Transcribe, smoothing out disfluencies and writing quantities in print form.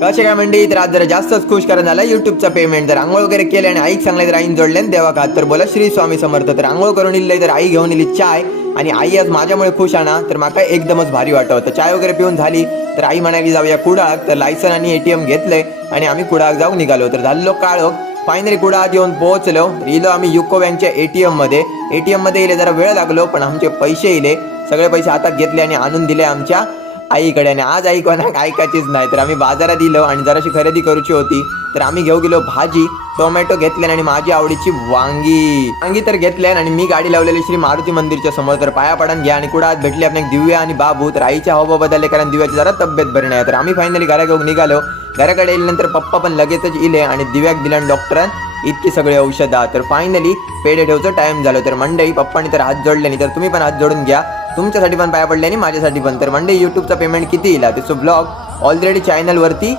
कसे काय मंडळी, तर आज जरा जास्तच खुश करा झाला युट्यूबचा पेमेंट. जर आंघोळ वगैरे केले आणि आईक सांगले तर आईन जोडले देवा खात. तर बोला श्री स्वामी समर्थ. तर आंघोळ करून इल्लय तर आई घेऊन इली चाय. आणि आई आज माझ्यामुळे खुश आहे ना, तर माका एकदमच भारी वाटत. तर चाय वगैरे पिऊन झाली तर आई म्हणाली जाऊया कुडाळ. तर लायसन आणि एटीएम घेतलंय आणि आम्ही कुडाळ जाऊन निघालो. तर झालो काळोख. फायनली कुडाळात येऊन पोहोचलो. तर इलो आम्ही युको बँकच्या एटीएम मध्ये इले जरा वेळ लागलो, पण आमचे पैसे इले. सगळे पैसे हातात घेतले आणि आणून दिले आमच्या आईकडे. आणि आज आई कोणाक ऐकायचीच नाही. तर आम्ही बाजारात दिलो आणि जराशी खरेदी करूची होती. तर आम्ही घेऊ गेलो भाजी, टोमॅटो घेतले आणि माझी आवडीची वांगी तर घेतले. आणि मी गाडी लावलेली श्री मारुती मंदिरच्या समोर. तर पाया पडून घ्या. आणि कुठं आज भेटली आपल्या दिव्या आणि बाबू. तर आईच्या हावभाव बदलले कारण दिव्याची जरा तब्येत बरी नाही. तर आम्ही फायनली घरा घेऊन निघालो. घराकडे येईल्यानंतर पप्पा पण लगेचच इले आणि दिव्याक दिल्या डॉक्टरान इतकी सगळे औषधं. तर फायनली पेढे ठेवचं टाइम झालं. तर मंडई पप्पानी तर हात जोडले नाही, तर तुम्ही पण हात जोडून घ्या. तुमच्यासाठी पण पाया पडले आणि माझ्यासाठी पण. तर मंडई युट्यूबचा पेमेंट किती येईल त्याचं ब्लॉग ऑलरेडी चॅनलवरती